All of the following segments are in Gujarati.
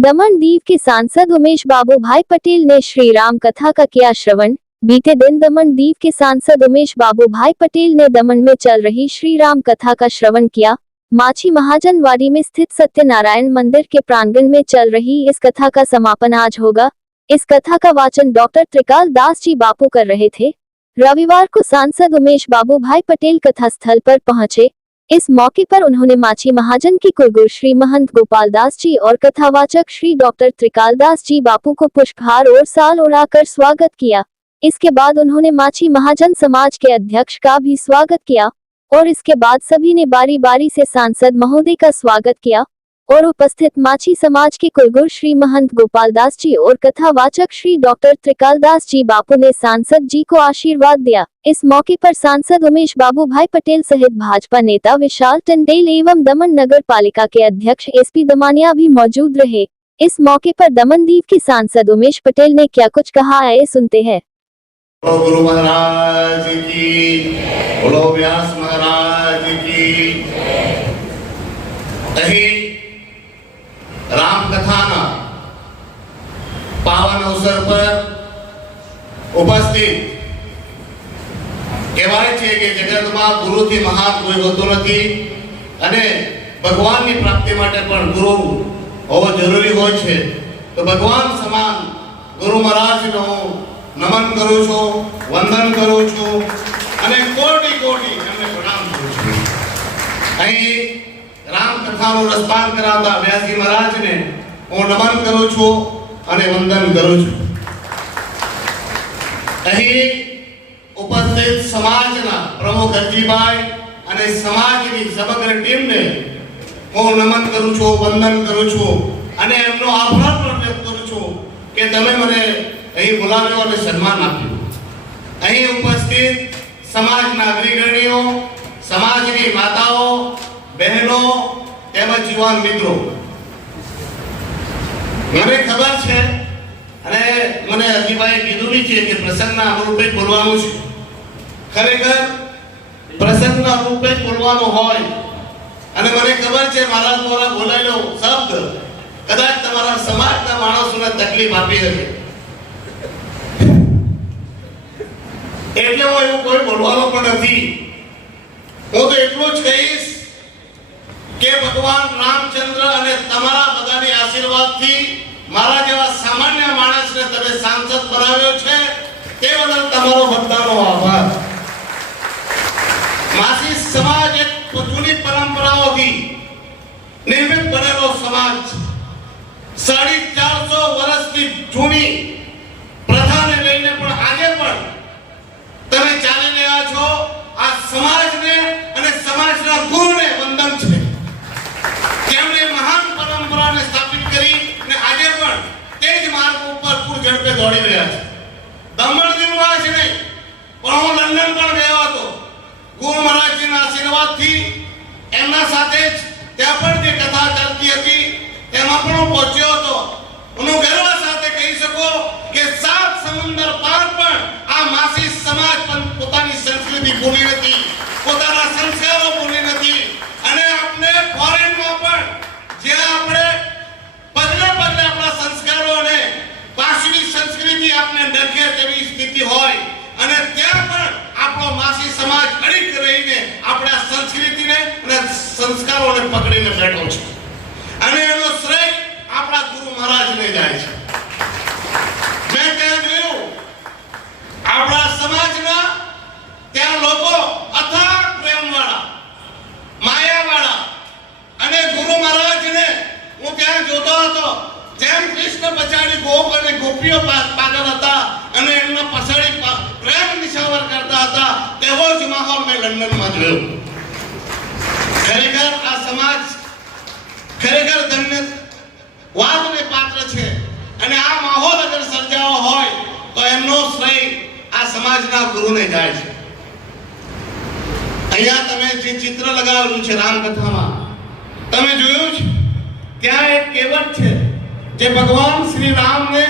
दमन दीव के सांसद उमेश बाबू भाई पटेल ने श्री राम कथा का किया श्रवण। बीते दिन दमन दीव के सांसद उमेश बाबू भाई पटेल ने दमन में चल रही श्री राम कथा का श्रवण किया। माछी महाजनवाड़ी में स्थित सत्यनारायण मंदिर के प्रांगण में चल रही इस कथा का समापन आज होगा। इस कथा का वाचन डॉक्टर त्रिकाल दास जी बापू कर रहे थे। रविवार को सांसद उमेश बाबू भाई पटेल कथा स्थल पर पहुंचे। इस मौके पर उन्होंने माछी महाजन की कुलगुरु श्री महंत गोपाल दास जी और कथावाचक श्री डॉक्टर त्रिकाल दास जी बापू को पुष्पहार और साल उड़ाकर स्वागत किया। इसके बाद उन्होंने माछी महाजन समाज के अध्यक्ष का भी स्वागत किया और इसके बाद सभी ने बारी बारी से सांसद महोदय का स्वागत किया और उपस्थित माछी समाज के कुलगुरु श्री महंत गोपाल दास जी और कथावाचक श्री डॉक्टर त्रिकाल दास जी बापू ने सांसद जी को आशीर्वाद दिया। इस मौके पर सांसद उमेश बाबू भाई पटेल सहित भाजपा नेता विशाल टंडेल एवं दमन नगर पालिका के अध्यक्ष एसपी दमानिया भी मौजूद रहे। इस मौके पर दमन दीव के सांसद उमेश पटेल ने क्या कुछ कहा है, सुनते हैं। गुरु महाराज की, बोलो व्यास महाराज की। राम कथाना पावन अवसर पर उपस्थित કહેવાય છે કે જગતમાં ગુરુથી મહાન કોઈ હોતો નથી અને ભગવાનની પ્રાપ્તિ માટે પણ ગુરુ હોવો જરૂરી હોય છે। તો ભગવાન સમાન ગુરુ મહારાજનો નમન કરું છું, વંદન કરું છું અને કોટી કોટી એમને પ્રણામ કરું છું। અહીં રામ કથાનો રસપાન કરાવતા વ્યાસજી મહારાજને હું નમન કરું છું અને વંદન કરું છું। અહીં ઉપસ્થિત સમાજના પ્રમુખ હરજીભાઈ અને સમાજની સમગ્ર ટીમને હું નમન કરું છું, વંદન કરું છું અને એમનો આભાર પણ વ્યક્ત કરું છું કે તમે મને અહીં બોલાવ્યો અને સન્માન આપ્યું। અહીં ઉપસ્થિત સમાજના અગ્રણીઓ, સમાજની માતાઓ, બહેનો તેમજ યુવાન મિત્રો, મને ખબર છે અને મને હરજીભાઈ કીધું બી છે કે પ્રસંગના અનુરૂપે બોલવાનું છે। ખરેખર પ્રસંગના અનુરૂપે બોલવાનું હોય અને મને ખબર છે મારા દ્વારા બોલાયેલો શબ્દ કદાચ તમારા સમાજના માણસોને તકલીફ આપી શકે, એટલે હું એવું કોઈ બોલવાનો પણ નથી। હું તો એટલું જ કહીશ કે ભગવાન રામચંદ્ર અને તમારા બધાની આશીર્વાદથી મારા જેવા સામાન્ય માણસને તમે સાંસદ બનાવ્યો છે તે બદલ તમારો બધાનો આભાર। માસી સમાજ એક જૂની પરંપરાઓથી નિર્મિત બનેલો સમાજ, 450 વર્ષથી જૂની પ્રથાને લઈને પણ આજે પણ તમે ચાલી રહ્યા છો। આ સમાજને અને સમાજના ગુરુને વંદન છે, જેમણે મહાન પરંપરાને સ્થાપિત કરી અને આજે પણ તે જ માર્ગ ઉપર પૂર ઝડપે દોડી રહ્યા છે। દમણ દીવમાં જ નહીં પણ હું લંડન પણ ગયો હતો। ગુરુ મહારાજજીના આશીર્વાદથી એમના સાથે જ ત્યાં પણ જે કથા ચાલતી હતી તેમાં પણ હું પહોંચ્યો હતો। હું ગર્વ સાથે કહી શકું કે 7 સમુદ્ર પાર પણ આ માસી સમાજ પણ પોતાની સંસ્કૃતિ ભૂલી નથી, પોતાના સંસ્કારો ભૂલી નથી અને આપણે ફોરેનમાં પણ જે આપણે પગલે પગલે આપણા સંસ્કારો અને પાછલી સંસ્કૃતિ આપણે ડગે તેવી સ્થિતિ હોય અને ત્યાં પણ આપણો માસી સમાજ અડીક રહીને આપણા સંસ્કૃતિને અને સંસ્કારોને પકડીને બેઠો છે અને એનો શ્રેય આપણા ગુરુ મહારાજને જાય છે। મેં ત્યાં જોયું આપણા સમાજના ત્યાં લોકો અથાગ પ્રેમવાળા, માયાવાળા અને ગુરુ મહારાજને હું ત્યાં જોતો હતો જેમ કૃષ્ણ પછાડી ગોપ અને ગોપીઓ પાગલ હતા અને એમના પછાડી પ્રેમ નિશાવર કરતા હતા, તેવો જ માહોલ મેં લંડનમાં જોયો। ખરેખર આ સમાજ ખરેખર ધન્યવાદને પાત્ર છે અને આ માહોલ અગર સર્જાવો હોય તો એમનો શ્રેય આ સમાજના ગુરુને જાય છે। અહીંયા તમે જે ચિત્ર લગાવેલું છે રામકથામાં તમે જોયું છે, ત્યાં એક કહેવત છે જે ભગવાન શ્રી રામને,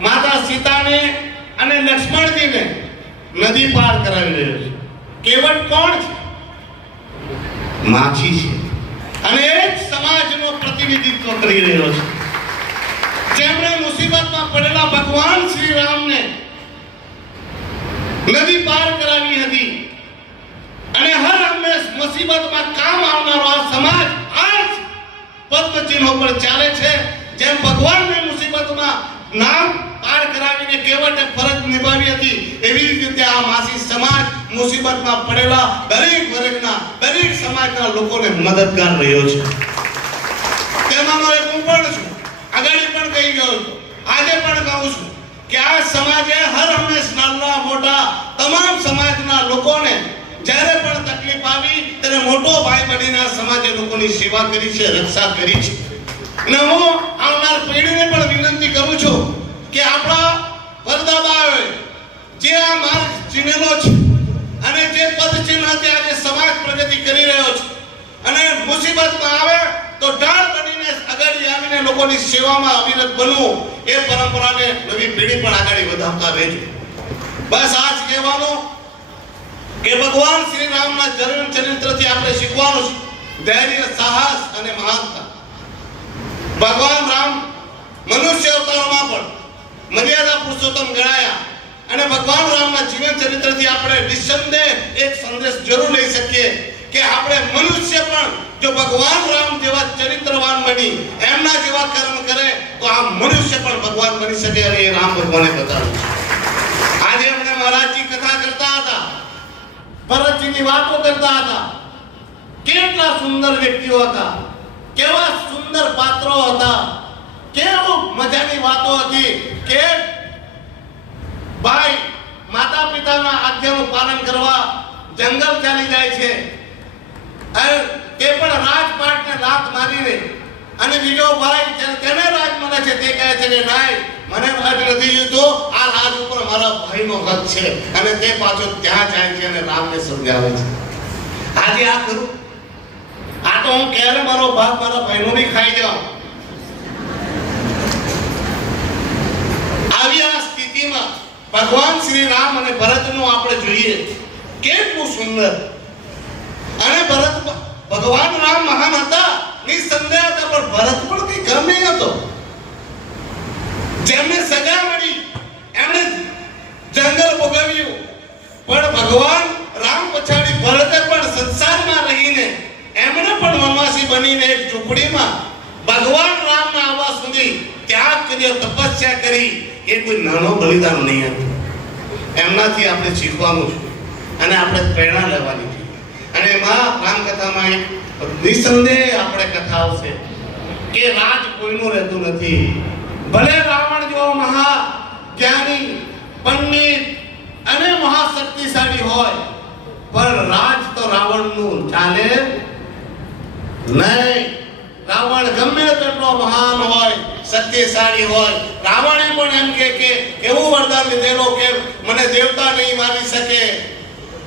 માતા સીતાને અને લક્ષ્મણજીને નદી પાર કરાવી રહ્યો છે। કહેવત કોણ છે? માછી છે અને એક સમાજનું પ્રતિનિધિત્વ કરી રહ્યો છે। જેમણે મુસીબતમાં પડેલા ભગવાન શ્રી રામને નદી પાર કરાવી હતી અને હર હંમેશ મુસીબતમાં કામ આવનારો આ સમાજ આજ પદ્મ ચિહ્નો પર ચાલે છે. જેમ ભગવાનને મુસીબતમાં નામ પાર કરાવીને કેવટે ફરજ નિભાવી હતી, એવી જ રીતે આ માસી સમાજ મુસીબતમાં પડેલા દરેક વર્ગના, દરેક સમાજના લોકોને મદદગાર રહ્યો છે. તેમાંનો એક હું પણ છું, આગળ પણ કહી ગયો છું, આજે પણ કહું છું કે આ સમાજે હર હંમેશ નાના મોટા તમામ સમાજના લોકોને જ્યારે પણ તકલીફ આવી ત્યારે મોટો ભાઈ બનીને આ સમાજે લોકોની સેવા કરી છે, રક્ષા કરી છે. અને હું આવનાર પેઢીને પણ વિનંતી કરું છું કે આપણા પરદાદાઓએ જે આ માર્ગ ચીનેલો છે અને જે પદ ચિહ્નથી આજે સમાજ પ્રગતિ કરી રહ્યો છે અને મુસીબતમાં આવે તો ઢાળ બનીને આગળ આવીને લોકોની સેવામાં અવિરત બનવું, એ પરંપરાને નવી પેઢી પણ આગળ વધારતા રહેજો. બસ આ જ કહેવાનું કે ભગવાન શ્રી રામના જન્મ ચરિત્રથી આપણે શીખવાનું છે ધૈર્ય, સાહસ અને મહાનતા. ભગવાન રામ મનુષ્ય અવતારમાં પણ મર્યાદા પુરુષોત્તમ ગણાયા અને ભગવાન રામના જીવન ચરિત્રથી આપણે નિસંદેહ એક સંદેશ જરૂર લઈ શકીએ કે આપણે મનુષ્ય પણ જો ભગવાન રામ જેવા ચરિત્રવાન બની એમના જેવા કર્મ કરે તો આ મનુષ્ય પણ ભગવાન બની શકે, અને એ રામ ભગવાને બતાવ્યું. આજે આપણે મહારાજજી કથા કરતા હતા, ભરતજીની વાતો કરતા હતા, કેટલા સુંદર વ્યક્તિઓ હતા, કેવા સુંદર પાત્રો હતા, કેવું મજાની વાતો હતી કે ભાઈ માતા પિતાના આજ્ઞાનું પાલન કરવા જંગલ ચાલી જાય છે અને તે પણ રાજપાટને લાત મારીને, અને બીજો ભાઈ તેને રાજ મળે છે તે કહે છે કે નાય મને રાજ નથી જોઈતો, આ રાજ ઉપર મારા ભાઈનો હક છે, અને તે પાછો ત્યાં જાય છે અને રામને સમજાવે છે. આજે આ કરું, આ તો હું ક્યારે મારો ભાગ મારા ભાઈનો નહીં ખાઈ જાઉં. આવી આ સ્થિતિમાં ભગવાન શ્રી રામ અને ભરતનું આપણે જોઈએ કેટલું સુંદર. અને ભગવાન રામ મહાન હતા, નિસંદેહ હતા, પણ ભરત પણ કઈ કમ નહીં હતો. જેમને સજા મળી એમણે જંગલ ભોગવ્યું, પણ ભગવાન રામ પછાડી ભરતે પણ સંસારમાં રહીને એમણે પણ વનવાસી બનીને એક ઝૂંપડીમાં ભગવાન રામના આવવા સુધી ત્યાગ કર્યો, તપસ્યા કરી. એ કોઈ નાનો બલિદાન નહીં હતું. એમનાથી આપણે શીખવાનું છે અને આપણે પ્રેરણા લેવાની છે. અને એમાં રામકથામાં એક નિસંદેહ આપણે કથા આવશે કે રાજ કોઈનું રહેતું નથી. ભલે રાવણ જેવો મહા જ્ઞાની, પંડિત અને મહાશક્તિશાળી હોય, પણ રાજ તો રાવણનું ચાલે નહીં. રાવણ ગમે તેટલો મહાન હોય, શક્તિશાળી હોય, રાવણે પણ એમ કે એવું વરદાન લીધેલો કે મને દેવતા નહીં મારી શકે,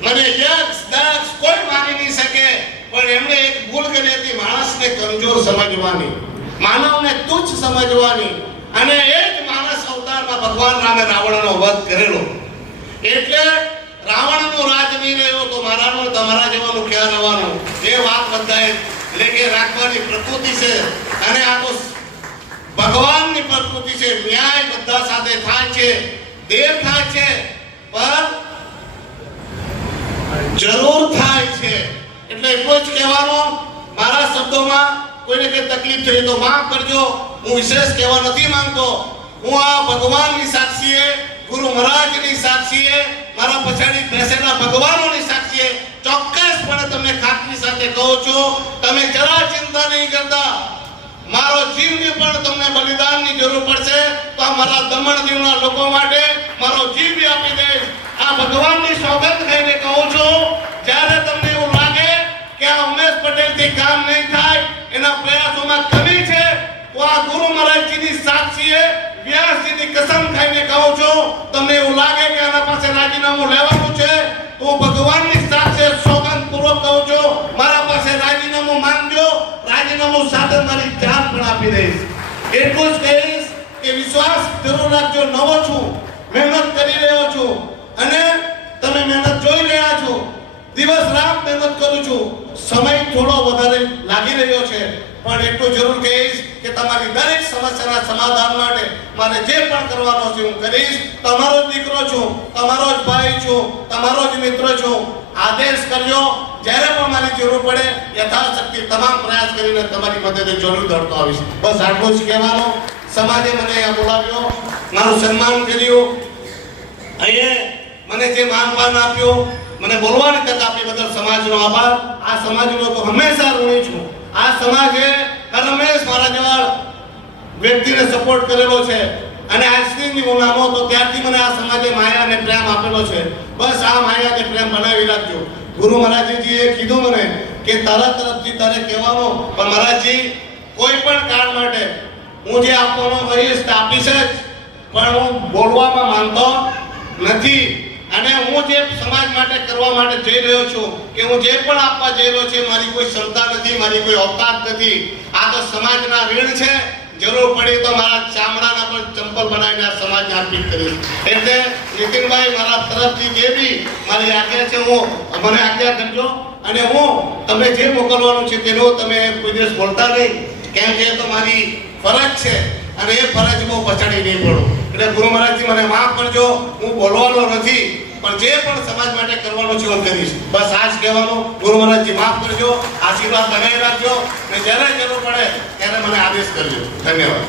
મને યક્ષ દક્ષ કોઈ મારી નહીં શકે, પણ એમણે એક ભૂલ કરી હતી, માણસને કમજોર સમજવાની, માનવને તુચ્છ સમજવાની, અને એ જ માણસ અવતારમાં ભગવાન રામે રાવણનો વધ કરેલો. એટલે રાવણનું રાજ નહીં રહ્યો તો મારાનું તમારા જેવાનું ક્યાં રહેવાનું, એ વાત બધાએ લેકે રાખવાની પ્રકૃતિ છે. અને આ તો ભગવાનની પ્રકૃતિ છે, ન્યાય બધા સાથે થાય છે, દેર થાય છે, પણ જરૂર થાય છે. એટલે એટલું જ કહેવાનું, મારા શબ્દોમાં કોઈને કઈ તકલીફ થઈ તો માફ કરજો. હું વિશેષ કહેવા નથી માંગતો. હું આ ભગવાનની સાક્ષીએ, ગુરુ મહારાજની સાક્ષીએ, મારા પછાડી બેસેલા ભગવાનોની સાક્ષીએ ચોક્કસપણે તમને ખાતરી સાથે કહું છું, તમે જરા ચિંતા નહીં કરતા. મારો જીવની પણ તમને બલિદાનની જરૂર પડશે તો આ મારા દમણ દીવના લોકો માટે મારો જીવ આપી દઈશ. આ ભગવાનની સોગંદ ખાઈને કહું છું, જ્યારે તમને એવું લાગે કે આ ઉમેશ પટેલથી કામ નહીં થાય, એના પ્રયાસોમાં કમી છે, તો આ ગુરુ મહારાજજીની સાક્ષીએ વ્યાસજીની કસમ ખાઈને કહું છું, તમને એવું લાગે કે આના પાસે રાજીનામું લેવાનું છે, તો ભગવાનની સાક્ષીએ સોગંદ પૂર્વક કહું છું, મારા પાસે રાજીનામું માંગજો, રાજીનામું સાથે મારી જાન પણ આપી દઈશ. એટલું જ કહીશ કે વિશ્વાસ જરૂર રાખજો. નવો છું, મહેનત કરી રહ્યો છું, અને તમે મહેનત જોઈ રહ્યા છો. દિવસ રાત મહેનત કરું છું, સમય થોડો વધારે લાગી રહ્યો છે, પણ એટલું જરૂર કહીશ કે તમારી દરેક સમસ્યાના સમાધાન માટે મારે જે પણ કરવાનો છે હું કરીશ. તમારો જ દીકરો છું, તમારો જ ભાઈ છું, તમારો જ મિત્ર છું. આદેશ કરજો. જ્યારે પણ મારી જરૂર પડે યથાશક્તિ તમામ પ્રયાસ કરીને તમારી મદદે જરૂર દોડતો આવીશ. બસ આટલું જ કહેવાનું. સમાજે મને અહીંયા બોલાવ્યો, મારું સન્માન કર્યું, અહીંયા મને જે માન આપ્યું, મને બોલવાની તક આપી બદલ સમાજનો આભાર. આ સમાજનો તો હંમેશા ઋણી છું. આ સમાજે હંમેશ મારા જેવા વ્યક્તિને સપોર્ટ કરેલો છે અને આજથી હું નાનો હતો ત્યારથી મને આ સમાજે માયા અને પ્રેમ આપેલો છે. બસ આ માયા અને પ્રેમ બનાવી રાખજો. ગુરુ મહારાજજીએ કીધું મને કે તારા તરફથી તારે કહેવાનો, પણ મહારાજજી કોઈ પણ કાળ માટે હું જે આપવાનો કહીશ તે આપીશ જ, પણ હું બોલવામાં માનતો નથી. અને હું જે સમાજ માટે કરવા માટે જઈ રહ્યો છું કે હું જે પણ આપવા જઈ રહ્યો છું મારી કોઈ ક્ષમતા નથી, મારી કોઈ ઓકાત નથી. આ તો સમાજના ઋણ છે. જરૂર પડી તો મારા ચામડાના પણ ચંપલ બનાવીને આ સમાજને અર્પિત કરીશ. એટલે નીતિનભાઈ મારા તરફથી જે બી મારી આજ્ઞા છે હું મને આજ્ઞા કરજો. અને હું તમે જે મોકલવાનું છે તેનો તમે કોઈ દિવસ બોલતા નહીં, કેમ કે એ તો મારી ફરજ છે અને એ ફરજ બહુ પછાડી નહીં પડું. એટલે ગુરુ મહારાજજી મને માફ કરજો. હું બોલવાનો નથી, પણ જે પણ સમાજ માટે કરવાનું છે હું કરીશ. બસ આ જ કહેવાનું. ગુરુ મહારાજજી માફ કરજો, આશીર્વાદ બનાવી રાખજો અને જ્યારે જરૂર પડે ત્યારે મને આદેશ કરજો. ધન્યવાદ.